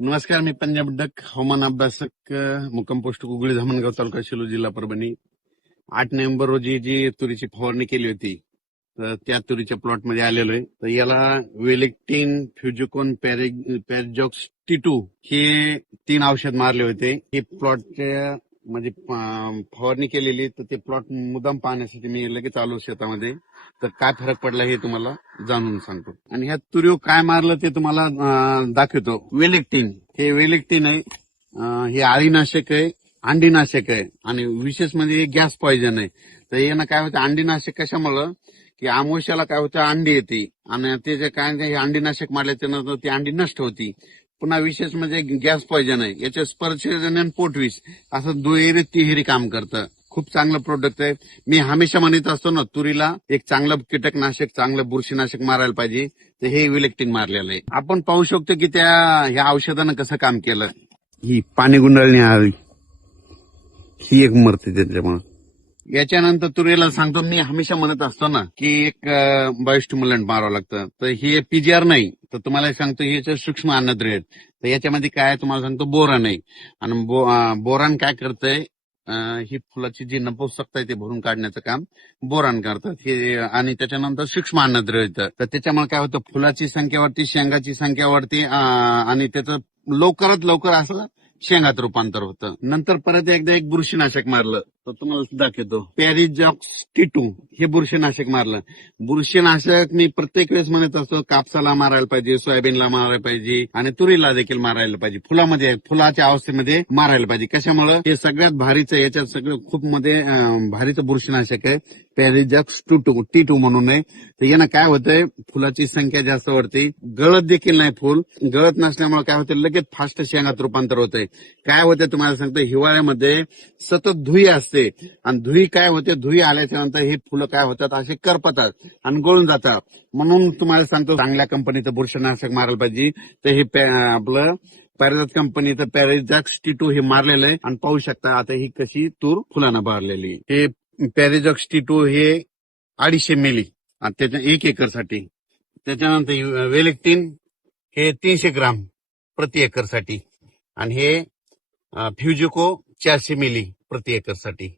नमस्कार, मी पंजाब डक हवामान अभ्यासक, मुक्काम पोस्ट कुगळी, धामणगाव तालुका, शिलो जिल्हा परभणी. 8 नोव्हेंबर रोजी जी तुरीची फवारणी केली होती, तर त्या तुरीच्या प्लॉटमध्ये आलेलो आहे. तर याला वेलेक्टिन, फ्युजिकोन, पॅरिजॉक्स T2 हे 3 औषध मारले होते. हे प्लॉटच्या म्हणजे फवारणी केलेली, तर ते प्लॉट मुद्दाम पाहण्यासाठी मी लगेच आलो शेतामध्ये. तर काय फरक पडला हे तुम्हाला जाणून सांगतो. आणि ह्या तुरीवर काय मारलं ते तुम्हाला दाखवतो. वेलेक्टिन, हे वेलेक्टिन आहे. हे आळीनाशक आहे, अंडीनाशक आहे, आणि विशेष म्हणजे हे गॅस पॉइझन आहे. तर यानं काय होतं, अंडीनाशक कशामुळं की आमोशाला काय होतं, अंडी येते, आणि ते जे काय हे अंडीनाशक मारल्याच्या नंतर ती अंडी नष्ट होती. पुन्हा विशेष म्हणजे गॅस पॉइझन आहे. याच्या स्पर्शजन्य आणि पोटविष असं दुहेरी तिहेरी काम करतं. खूप चांगलं प्रोडक्ट आहे. मी हमेशा म्हणत असतो ना, तुरीला एक चांगलं कीटकनाशक, चांगलं बुरशीनाशक मारायला पाहिजे, तर हे विलेक्टिन मारलेलं आहे. आपण पाहू शकतो की ह्या औषधानं कसं काम केलं. ही पाणी गुंडाळणी हवी, ही एक मरते त्याच्यामुळे. याच्यानंतर तुरीला सांगतो, मी हमेशा म्हणत असतो ना की एक बायोस्टिम्युलंट मारावं लागतं. तर हे पीजीआर नाही, तर तुम्हाला सांगतो हे सूक्ष्म अन्नद्रव्य आहेत. तर याच्यामध्ये काय तुम्हाला सांगतो, बोरान आहे. आणि बोरान काय करतंय, ही फुलाची जी नपुंसकता आहे ते भरून काढण्याचं काम बोरान करतात हे. आणि त्याच्यानंतर सूक्ष्म अन्नद्रव्य येतं. तर त्याच्यामुळे काय होतं, फुलाची संख्या वाढते, शेंगाची संख्या वाढते, आणि त्याचं लवकरात लवकर असं शेंगात रूपांतर होतं. नंतर परत एकदा एक बुरशीनाशक मारलं, तर तुम्हाला दाखवतो. पॅरिजॉक्स T2 हे बुरशीनाशक मारलं. बुरशीनाशक मी प्रत्येक वेळेस म्हणत असतो, कापसाला मारायला पाहिजे, सोयाबीनला मारायला पाहिजे, आणि तुरीला देखील मारायला पाहिजे. फुलाच्या अवस्थेमध्ये मारायला पाहिजे. कशामुळे हे सगळ्यात भारीचं, याच्यात सगळं खूप मध्ये भारीचं बुरशीनाशक आहे, पॅरिजॉक्स T2 म्हणून आहे. तर यानं काय होतंय, फुलाची संख्या जास्त वाढते, गळत देखील नाही. फुल गळत नसल्यामुळे काय होतं, लगेच फास्ट शेंगात रूपांतर होतंय. काय होतं तुम्हाला सांगतो, हिवाळ्यामध्ये सतत धुई असते, आणि धुई काय होते, धुई आल्याच्या नंतर हे फुलं काय होतात, असे करपतात आणि गळून जातात. म्हणून तुम्हाला सांगतो, चांगल्या कंपनीचं बुरशीनाशक मारायला पाहिजे. तर हे आपलं पॅरिजॉक्स कंपनीचं पॅरिजॉक्स T2 हे मारलेलं आहे. आणि पाहू शकता आता ही कशी तूर फुलांना भरलेली. हे पॅरिजॉक्स T2 हे 250 मिली, आणि त्याच्या 1 एकरसाठी. त्याच्यानंतर वेलेक्टिन हे 300 ग्राम प्रति एकरसाठी, आणि हे फ्युजिको 400 मिली प्रति एकरसाठी.